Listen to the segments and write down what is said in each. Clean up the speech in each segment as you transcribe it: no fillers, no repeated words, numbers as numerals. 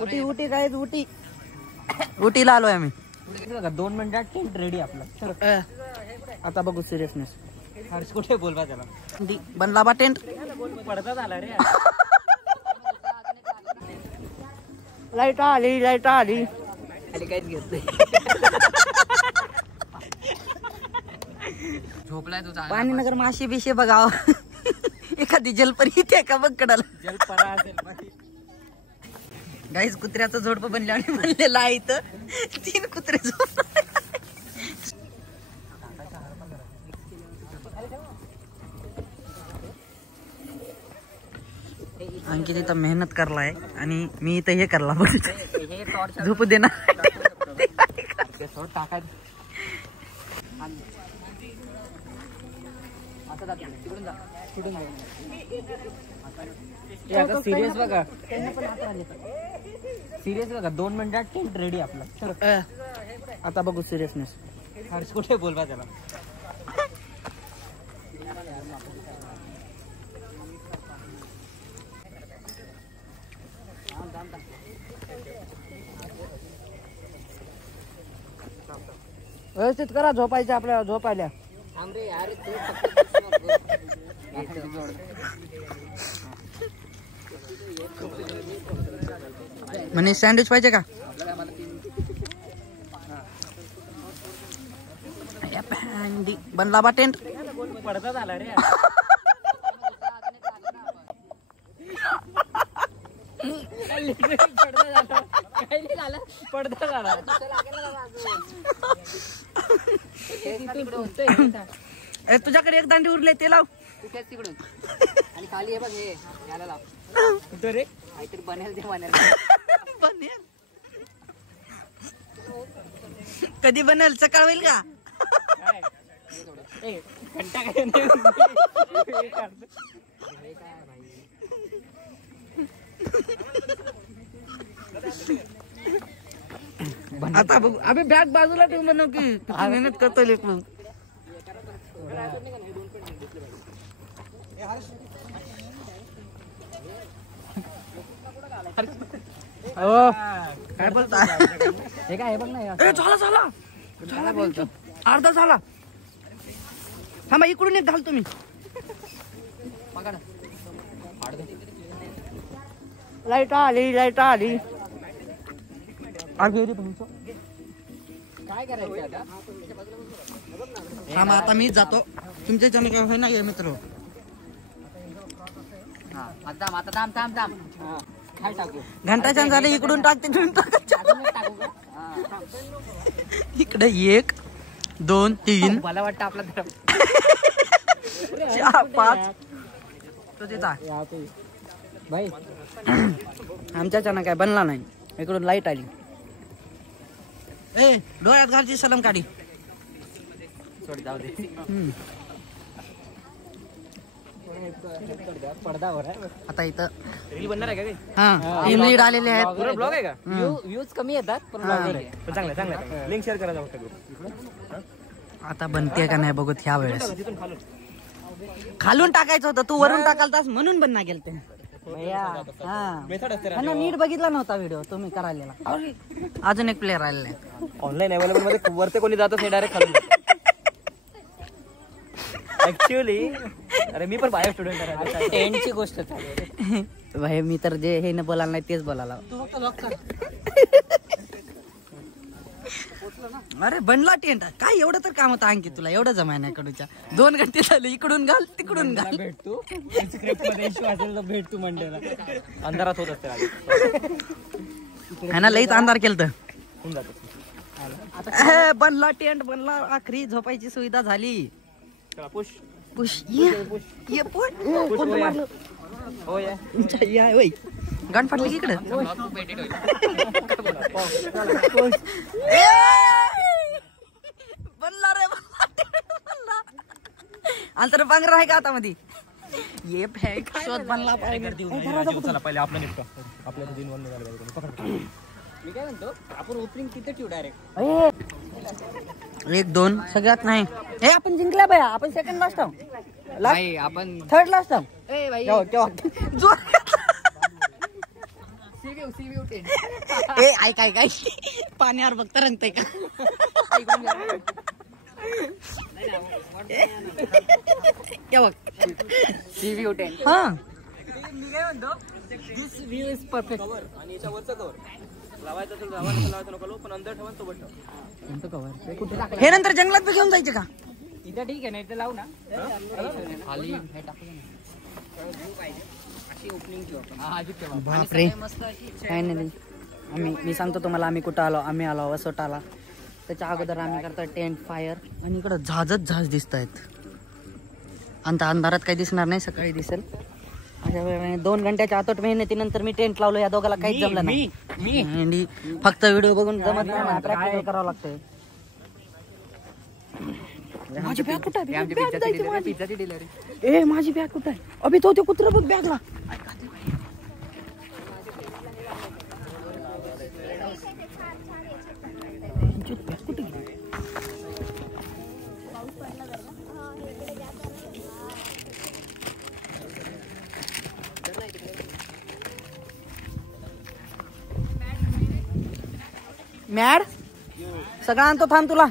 उटी उटी काय उटी उटीला आलोय आम्ही. 2 मिनिटात टेंट रेडी आपला. आता बघू सिरियसनेस. हर्ष कुठे बोलवा त्याला. बनला बा टेंट. पडता आला रे. लाईट आली लाईट आली. काहीच घेत नाही. झोपलाय तुझा. पाणीनगर माशी बिशे बघाव. एखादी जलपरी इथे का बघ कडाला. जलपरा असेल. गाईस कुत्र्याचं झोडपं बनलं आणि बनलेलं आहे इथं. 3 कुत्रे झोप. अंकित इथं मेहनत करलाय आणि मी इथं हे करला बघ. झोपू दे ना. सिरियस बघा. सिरियस बघा. 2 मिनिटात टेंट रेडी आपला. आता बघू सिरियसनेस. हर्ष कुठे बोलवा त्याला. व्यवस्थित करा. झोपायचं आपल्याला. झोपायला म्हणे सँडविच पाहिजे का. बनला बा टेंट. पडता आला रे. पडता झाला. तुझ्याकडे एक दांडी उरले ते लाव. तिकडून आणि खाली हे बघ. हे याला लाव. रे काहीतरी बनेल ते बनेल. बनेल कधी बनेल. सकाळ होईल का. घंटा काय. आता बघू. अबे बॅग बाजूला ठेवू म्हणू की मेहनत करतो लेकरू. काय बोलता. हे काय बघ ना. झाला झाला झाला बोलतो. अर्धा झाला. थांबा इकडून एक घाल तुम्ही. लाईट आली लाईट आली. काय करायचं आता. थांबा आता मीच जातो. तुमच्या जण काय नाही मित्र. आता थांब थांब थांब. काय टाकू. घंटाच्या झाले. इकडून टाक तिकडून टाक. इकडे 1 2 3 मला वाटतं आपला 4 5. तो तिथं भाई. आमच्याच्यानं काय बनला नाही. इकडून लाईट आली. ए डोळ्यात घालची सलम काढी. जाऊ दे. पडदावर आता इथं रील बनणार आहे का. हा 3 लीड आलेले आहेत. पुरा ब्लॉग आहे का. व्ह्यूज कमी येतात पण चांगलं चांगलं. लिंक शेअर करा. आता बनते का नाही बघत ह्या वेळेस. खालून टाकायचं होतं. तू वरून टाकालतास म्हणून बनना गेलते. नीट बघितला नव्हता व्हिडिओ तुम्ही करायला. अजून एक प्लेअर आलेला आहे. ऑनलाईन अवेलेबल मध्ये वरते कोणी जातच नाही. डायरेक्ट खाली. ऍक्च्युअली अरे मी पण बायो स्टुडंट आहे. टेंटची गोष्ट चालू. भाई मी तर जे हे न बोलायला नाही तेच बोलायला. अरे बनला टेंट. काय एवढं तर काम होतं अंकित तुला. एवढं जमाय नाही कडूच्या. 2 घंटे झाले. इकडून घाल तिकडून घाल. भेटतो भेटतो मंडेला. अंधारात होत असते. ना लईच अंधार केलं तर. बनला टेंट बनला. आखरी झोपायची सुविधा झाली. पुश पुश ये गण फाटली इकडे. बनला रे अंतर पांघरा आहे का आता मध्ये. ये फॅक शोध बनला पहिले आपलं निघतो. आपल्याला 3 1 झालं. मी काय म्हणतो आपण ओपनिंग किती ठेवू. डायरेक्ट 1 2 सगळ्यात नाही. हे आपण जिंकला बाया. आपण सेकंड लास्ट नाही. आपण थर्ड लास्ट. ए ऐक ऐक ऐक पाण्यावर बघ तरंगतंय का हे बघ हा दिस व्ह्यू इज परफेक्ट. आणि याच्या वरचा कवर लावायचा असेल लावायचं नको पण अंदर ठेवा सोबत ठेवा. कुठे हे नंतर जंगलात बी घेऊन जायचे का इथं ठीक आहे, नाही तर लावू ना खाली हे टाकू ना. अशी ओपनिंग ठेवू. बापरे काय नाही मी सांगतो तुम्हाला आम्ही कुठं आलो. आम्ही आलो वसोटाला. त्याच्या अगोदर आम्ही करतो टेंट फायर. आणि इकडं झाज दिसत आहेत. आता अंधारात काही दिसणार नाही, सकाळी दिसेल. अशा वेळेने 2 घंट्याच्या आतोट मेहनतीनंतर मी टेंट लावलो. या दोघाला काहीच जमलं नाही. आणि फक्त व्हिडिओ बघून जमत नाही, प्रॅक्टिकल करावं लागतंय. माझी बॅग कुठं आहे? ए माझी बॅग कुठं आहे? अभि तो कुत्र बघ बॅगला. कुठे मॅड सगळं आणतो, थांब तुला.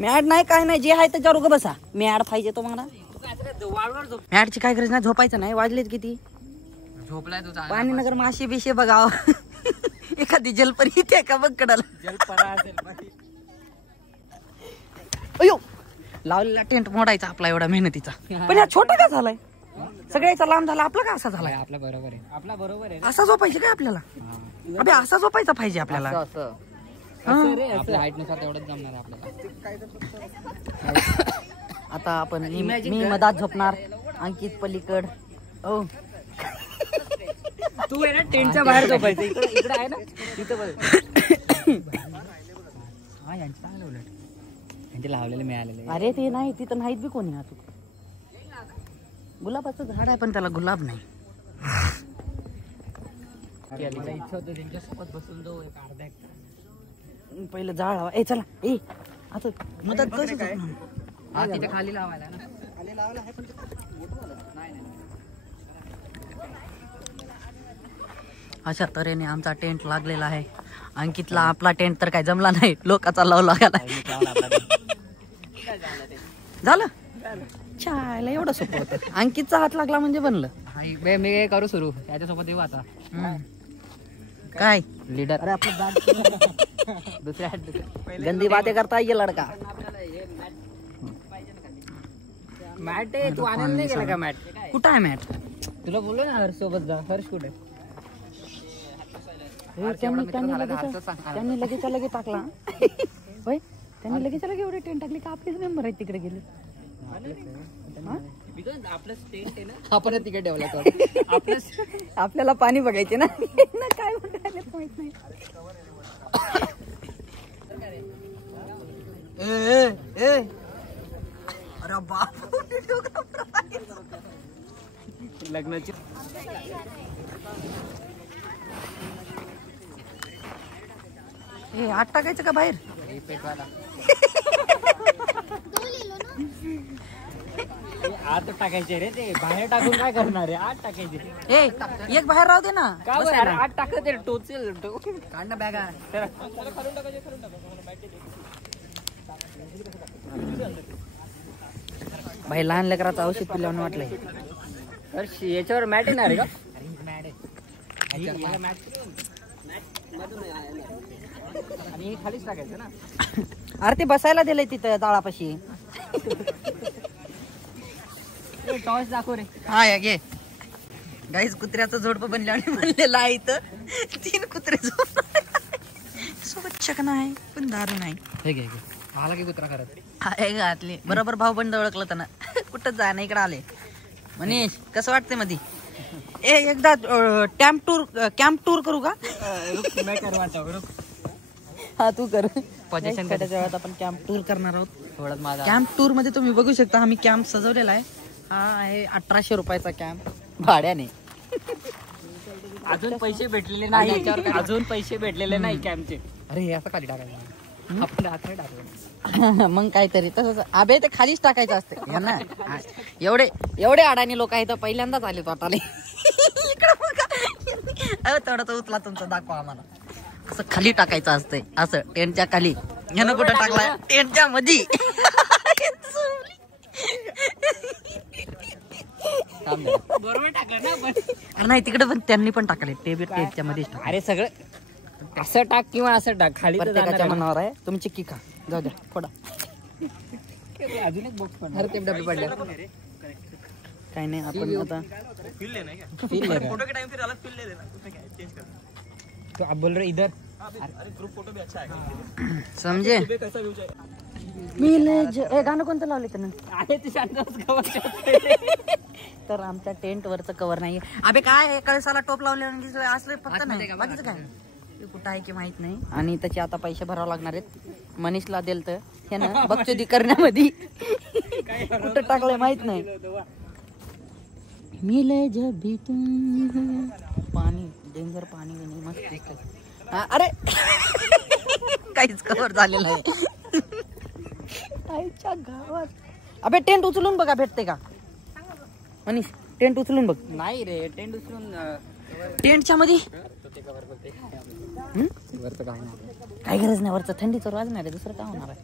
मॅड नाही काय नाही, जे आहे त्याच्यावर उगा बसा. मॅड पाहिजे तो मला. मॅडची काय गरज नाही, झोपायचं नाही. वाजलेत किती? झोपलाय तुझा पाणी नगर माशी बिशे बघाव. एखादी जलपरी इथे का बघ कडाला. अयो लावलेला टेंट मोडायचा आपला एवढा मेहनतीचा. पण हा छोटा का झालाय? सगळ्याचा लांब झाला, आपला का असा झालाय? आपला बरोबर आहे, आपला बरोबर आहे. असा झोपायचे काय आपल्याला? अबे असा झोपायचा पाहिजे आपल्याला. आपल्या हाईट नुसार तेवढंच जमणार आपल्याला. आता आपण मी मधात झोपणार, अंकित पलीकड. ओ तू आहे ना टेंटच्या बाहेर झोपायचं. इकडे आहे ना तिथं बघ. हा यांचं चांगलं उलट यांचे लावलेले मिळालेले. अरे ते नाही, तिथं नाहीत बी कोणी. हा तू गुलाबाचं झाड आहे पण त्याला गुलाब नाही. इच्छा होतं त्यांच्यासोबत बसून जाऊ एक अर्धा एक. पहिलं झाड लावा. ए चला ए आता मधात कसं काय तिथे खाली लावायला ना. खाली लावला आहे पण नाही. अशा तऱ्हेने आमचा टेंट लागलेला आहे. अंकितला आपला टेंट तर काय जमला नाही, लोकांचा लाव लागायला. झालं चायला एवढं सोपं होतं. अंकितचा हात लागला म्हणजे बनलं. मी करू सुरू त्याच्यासोबत येऊ आता. काय लीडर? अरे आपलं दुसऱ्या गंदी बातें करता ये लड़का. मॅट आहे, तू आनंद नाही केला का? मॅट कुठं आहे मॅट? तुला बोललो ना हर्ष सोबत जा. हर्ष कुठे? त्यांनी लगेच टाकला. होय त्यांनी लगेच एवढे टेंट टाकले का आपलेच मेंबर आहेत तिकडे गेले. आपण तिकडे ठेवला. आपल्याला पाणी बघायचे ना. काय म्हणते माहित नाही. अरे बाप लग्नाची आत टाकायचं का बाहेर? आत टाकायचे रे ते. बाहेर टाकून काय करणार आहे? आत टाकायचे. एक बाहेर राहू दे ना. का बरं आत टाकत ते टोचेल. काढ ना बॅगा. भाई लहान लेकराचं औषध पिल्यावर वाटलंय. हर्ष याच्यावर मॅट येणार आहे का? आणि खालीच टाकायचं ना. अरे ते बसायला दिलंय तिथं ताळापाशी. टॉर्च दाखव रे. हा या घे गाईज. कुत्र्याचं जोडपं बनलं आणि बनलेलं आहे इथं. 3 कुत्रे सोबत चकना आहे पण दारू नाही. हे घे आला की कुत्रा करत आहे घातली बरोबर. भाऊ बंद ओळखलं त्यांना. कुठं जा ना इकडे आले. मनीष कसं वाटतंय मधी? एकदा कॅम्प टूर करू का? हा तू कर. पोझिशन आपण कॅम्प टूर करणार आहोत. थोडं माझा कॅम्प टूर मध्ये तुम्ही बघू शकता आम्ही कॅम्प सजवलेला आहे. हा आहे 1800 रुपयाचा कॅम्प भाड्याने. अजून पैसे भेटलेले नाही. अजून पैसे भेटलेले नाही कॅम्पचे. अरे हे असं खाली टाकायचं. आपण रात्री टाकलं मग काहीतरी तसंच. अबे ते खालीच टाकायचं असते ना. एवढे एवढे अडाणी लोक आहेत पहिल्यांदाच आले वाटाले. थोडं उचला तुमचं दाखवा आम्हाला. असं खाली टाकायचं असतंय असं टेंटच्या खाली. यानं कुठं टाकलाय टेंटच्या मध्ये. बरोबर टाकलं ना पण. नाही तिकडे पण त्यांनी पण टाकले टेंटच्या मध्ये. अरे सगळं असं टाक किंवा असं टाक खाली तर प्रत्येकाच्या जाणार मनावर आहे. तुमची की खा जाऊ द्या फोडा. आहे. अजून एक बॉक्स पण. अरे ते डबे पडले काही नाही. आपण आता तो आप बोल रहे इधर समजे. गाणं कोणतं लावले त्यानं. आहे ते शांत तर आमच्या टेंट वरचं कव्हर नाहीये. अबे काय कळसाला टोप लावले असले फक्त नाही बाकीचं काय कुठं आहे की माहित नाही. आणि त्याचे आता पैसे भरावे लागणार आहेत. मनीषला दिल तर हे ना बक्षुदी करण्यामध्ये कुठं टाकलंय माहित नाही. मिले जब भी तुम. पाणी डेंजर पाणी नाही मस्त दिसतंय. अरे काहीच कव्हर झालेलं आहे. आईच्या गावात. अबे टेंट उचलून बघा भेटते का मनीष. टेंट उचलून बघ. नाही रे टेंट उचलून टेंटच्या मध्ये वरचं काय काही गरज नाही. वरचं थंडीचं वाजणार आहे दुसरं काय होणार आहे.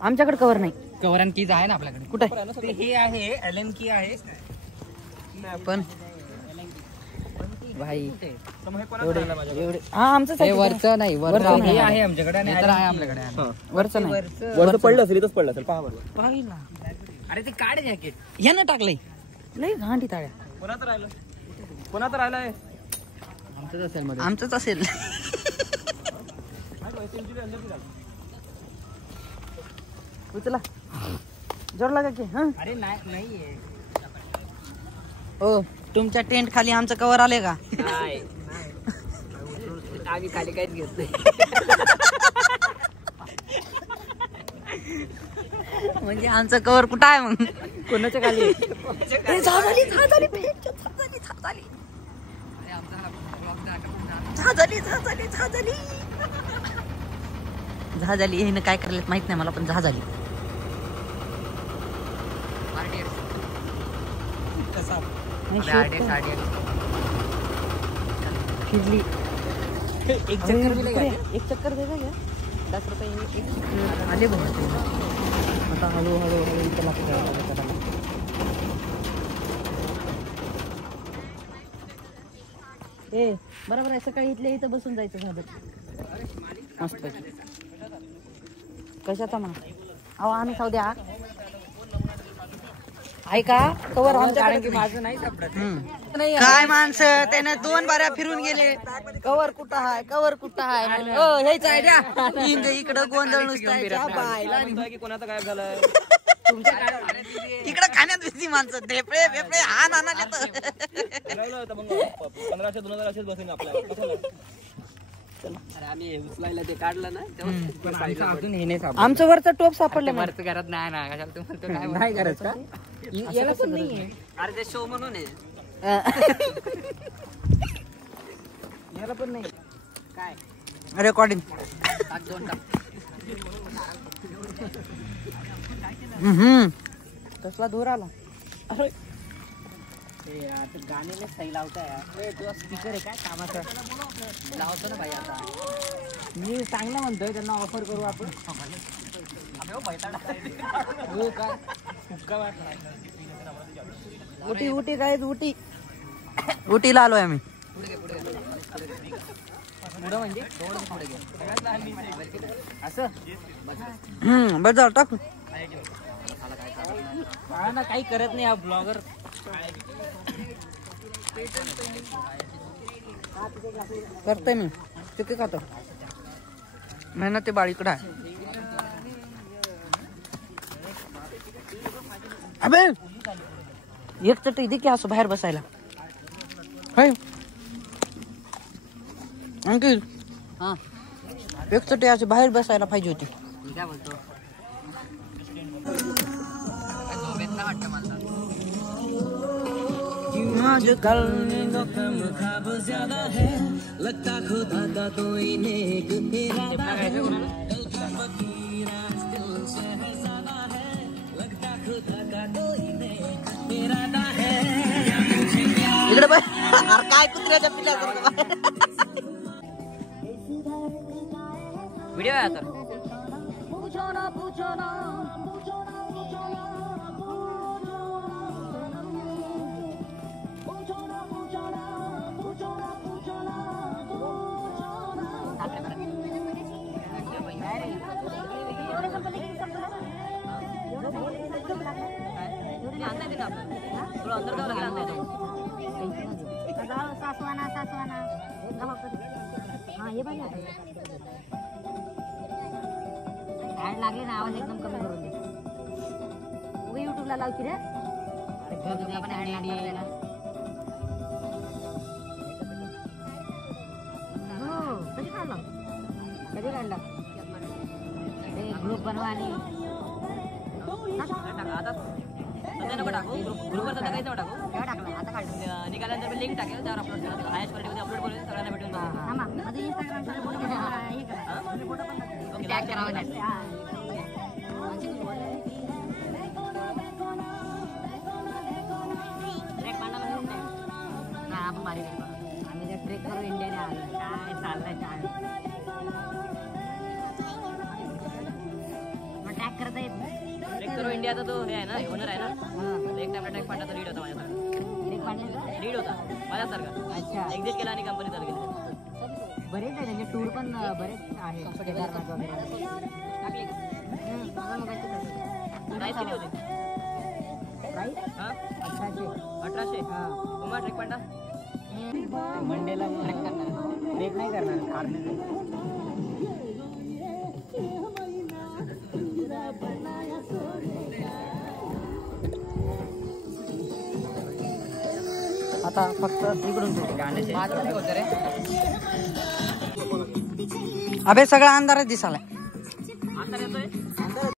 आमच्याकडे कव्हर नाही. कव्हर आणि कीज आहे ना आपल्याकडे. कुठे हे आहे एलन की आहे पण भाई एवढे एवढे. हा आमचं वरचं नाही वरचं हे आहे आमच्याकडे आणि तर आहे आपल्याकडे. वरचं नाही. वरचं पडलं असेल इथंच पडलं असेल पहा बरं. पाहिला अरे ते काढ जॅकेट. यानं टाकलंय लई घांटी ताळ्या. कोणाचं राहिलं कोणाचं राहिलंय. आमचंच असेल मध्ये. आमचंच असेल. उचला जोर लागा की. हा अरे नाहीये. हो तुमच्या टेंट खाली आमचं कव्हर आले का. नाही आम्ही खाली काहीच घेत नाही. म्हणजे आमचं कव्हर कुठं आहे मग. कोणाच्या खाली झाली हे काय करले माहित नाही मला पण झाली. फिरली एक चक्कर दे का 10 रुपये आले बघ. आता हळूहळू इथं लागतं. ए बरोबर आहे. सकाळी इथल्या इथं बसून जायचं झालं मस्त. कशाचा म्हणा अहो आम्ही खाऊ द्या. ऐका कवर आमच्याकडे माझं नाही सापडत. काय माणसं त्याने 2 बाऱ्या फिरून गेले. कवर कुठं आहे कवर कुठं आहे. हेच आहे द्या इकडं गोंधळ नुसतं. कोणाचं काय झालं इकडं खाण्यात बिझी माणसं. ढेपळे बेपळे हा नाना येतं. 1500 2000 असेच बसेन आपल्याला. अरे आम्ही उचलायला ते काढलं ना अजून हे नाही सापडलं. आमचं वरचं टोप सापडलं वरचं घरात नाही ना. कशाला तू म्हणतो काय नाही करत का. याला पण नाही. अरे ते शो म्हणून आहे. याला पण नाही काय रेकॉर्डिंग. कसला धूर आला. अरे आता गाण्याला सही लावताय. तुझा स्पीकर आहे काय कामाचा लावतो ना भाई. आता मी चांगलं म्हणतोय त्यांना ऑफर करू आपण. हो का उटी उटी काय उटी उटीला आलोय आम्ही. पुढं म्हणजे असं बरं जाऊ टाकू. ना काही करत नाही हा ब्लॉगर. करते मी किती खातो मेहनत ते बाळीकडे आहे. अबे एक चटई दे की असं बाहेर बसायला. अंकित हा एक चटई असं बाहेर बसायला पाहिजे होती. काय बोलतो आजकल ज्यादा है लगता खुदा का कोई नेक इरादा है। इकडे बघ अरे काय कुत्र्याच्या पिल्ल्यासारखं व्हिडिओ आहे आता ऍड लागले ना आवाज एकदम कमी करून दे उगा युट्यूबला लावती रे कधी काढला ग्रुप बनवा आणि निघाल्यानंतर लिंक टाकेल त्यावर अपलोड करा हायस्ट क्वालिटीमध्ये अपलोड करून सगळ्यांना भेटून टॅग करावं आपण मारी आम्ही त्या ट्रेक करून इंडियाने आलो काय चाललंय काय टॅग करता येत ट्रेक करू इंडियाचा तो हे आहे ना ओनर आहे ना एक टाइम ट्रेक पाडला तो लीड होता माझ्यासारखा लीड होता माझ्यासारखा अच्छा एक्झिट केला आणि कंपनी चालू केली बरेच आहे त्यांचे टूर पण बरेच आहे केदारनाथ वगैरे प्राईस किती होती प्राईस 1800 तुम्हाला ट्रेक पाडला मंडेला ट्रेक करणार ट्रेक नाही करणार आता फक्त इकडून गाण्याचे होतं रे अबे सगळा अंधारच दिसालाय अंतर येतोय